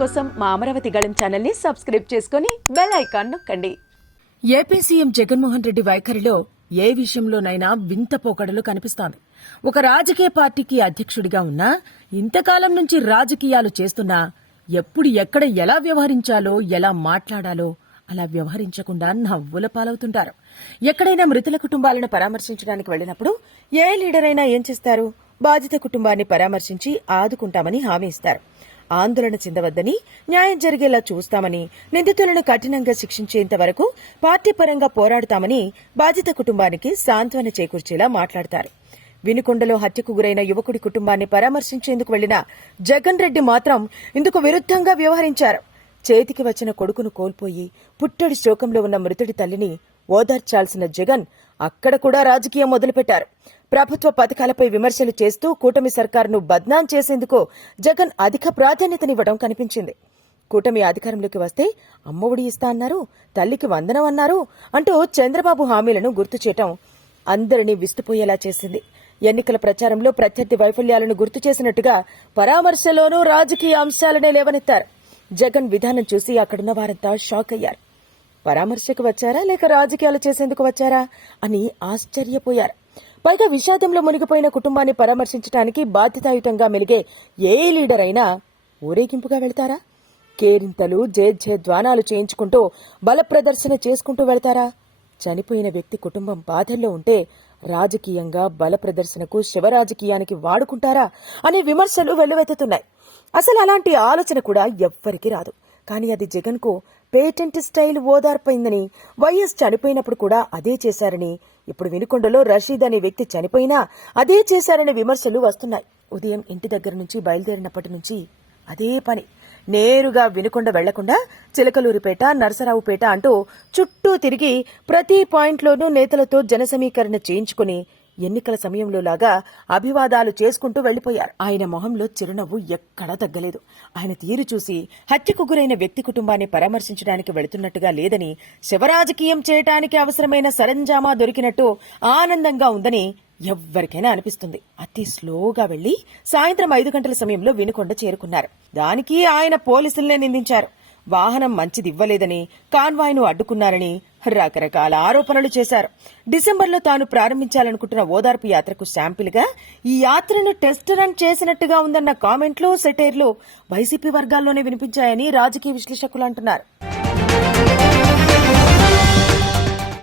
కోసం మా అమరావతి గళం ఛానల్ని సబ్స్క్రైబ్ చేసుకుని బెల్ ఐకాన్ నొక్కండి. ఏపీ సీఎం జగన్మోహన్ రెడ్డి వైఖరిలో ఏ విషయంలోనైనా వింత పోకడలు కనిపిస్తోంది. ఒక రాజకీయ పార్టీకి అధ్యక్షుడిగా ఉన్నా ఇంతకాలం నుంచి రాజకీయాలు చేస్తున్నా ఎప్పుడు ఎక్కడ ఎలా వ్యవహరించాలో ఎలా మాట్లాడాలో అలా వ్యవహరించకుండా నవ్వుల పాలవుతుంటారు. ఎక్కడైనా మృతుల కుటుంబాలను పరామర్శించడానికి వెళ్ళినప్పుడు ఏ లీడర్ అయినా ఏం చేస్తారు? బాధిత కుటుంబాన్ని పరామర్శించి ఆదుకుంటామని హామీ ఇస్తారు. ఆందోళన చెందవద్దని న్యాయం జరిగేలా చూస్తామని నిందితులను కఠినంగా శిక్షించేంత వరకు పార్టీ పరంగా పోరాడుతామని బాధిత కుటుంబానికి సాంత్వన చేకూర్చేలా మాట్లాడతారు. వినుకొండలో హత్యకు గురైన యువకుడి కుటుంబాన్ని పరామర్శించేందుకు వెళ్ళిన జగన్ రెడ్డి మాత్రం ఇందుకు విరుద్ధంగా వ్యవహరించారు. చేతికి వచ్చిన కొడుకును కోల్పోయి పుట్టడి శోకంలో ఉన్న మృతుడి తల్లిని ఓదార్చాల్సిన జగన్ అక్కడ కూడా రాజకీయం మొదలుపెట్టారు. ప్రభుత్వ పథకాలపై విమర్శలు చేస్తూ కూటమి సర్కారును బద్నాం చేసేందుకు జగన్ అధిక ప్రాధాన్యతనివ్వడం కనిపించింది. కూటమి అధికారంలోకి వస్తే అమ్మఒడి ఇస్తా అన్నారు తల్లికి వందనం అన్నారు అంటూ చంద్రబాబు హామీలను గుర్తు చేయటం అందరినీ విస్తుపోయేలా చేసింది. ఎన్నికల ప్రచారంలో ప్రత్యర్థి వైఫల్యాలను గుర్తు చేసినట్టుగా పరామర్శలోనూ రాజకీయ అంశాలనే లేవనెత్తారు. జగన్ విధానం చూసి అక్కడున్న వారంతా షాక్ అయ్యారు. పరామర్శకు వచ్చారా లేక రాజకీయాలు చేసేందుకు వచ్చారా అని ఆశ్చర్యపోయారు. పైగా విషాదంలో మునిగిపోయిన కుటుంబాన్ని పరామర్శించడానికి బాధ్యతాయుతంగా మెలిగే ఏ లీడర్ అయినా ఊరేగింపుగా వెళ్తారా? కేరింతలు జేధ్వానాలు చేయించుకుంటూ బల ప్రదర్శన చేసుకుంటూ వెళ్తారా? చనిపోయిన వ్యక్తి కుటుంబం బాధల్లో ఉంటే రాజకీయంగా బల ప్రదర్శనకు శివరాజకీయానికి వాడుకుంటారా? అనే విమర్శలు వెల్లువెత్తుతున్నాయి. అసలు అలాంటి ఆలోచన కూడా ఎవ్వరికీ రాదు. కానీ అది జగన్కు పేటెంట్ స్టైల్ ఓదార్పైందని వైఎస్ చనిపోయినప్పుడు కూడా అదే చేశారని ఇప్పుడు వినుకొండలో రషీద్ అనే వ్యక్తి చనిపోయినా అదే చేశారనే విమర్శలు వస్తున్నాయి. ఉదయం ఇంటి దగ్గర నుంచి బయలుదేరినప్పటి నుంచి అదే పని. నేరుగా వినుకొండ వెళ్ళకుండా చిలకలూరిపేట నరసరావుపేట అంటూ చుట్టూ తిరిగి ప్రతి పాయింట్లోనూ నేతలతో జనసమీకరణ చేయించుకుని ఎన్నికల సమయంలో లాగా అభివాదాలు చేసుకుంటూ వెళ్ళిపోయారు ఆయన మొహంలో చిరునవ్వు ఎక్కడా తగ్గలేదు. ఆయన తీరు చూసి హత్యకు గురైన వ్యక్తి కుటుంబాన్ని పరామర్శించడానికి వెళుతున్నట్టుగా లేదని శివరాజకీయం చేయటానికి అవసరమైన సరంజామా దొరికినట్టు ఆనందంగా ఉందని ఎవ్వరికైనా అనిపిస్తుంది. అతి స్లోగా వెళ్ళి సాయంత్రం ఐదు గంటల సమయంలో వినుకొండ చేరుకున్నారు. దానికి ఆయన పోలీసుల్నే నిందించారు. వాహనం మంచిదివ్వలేదని కాన్వాయ్ను అడ్డుకున్నారని రకరకాల ఆరోపణలు చేశారు. డిసెంబర్లో తాను ప్రారంభించాలనుకుంటున్న ఓదార్పు యాత్రకు శాంపిల్గా ఈ యాత్రను టెస్ట్ రన్ చేసినట్టుగా ఉందన్న కామెంట్లు సెటైర్లు వైసీపీ వర్గాల్లోనే వినిపించాయని రాజకీయ విశ్లేషకులు అంటున్నారు.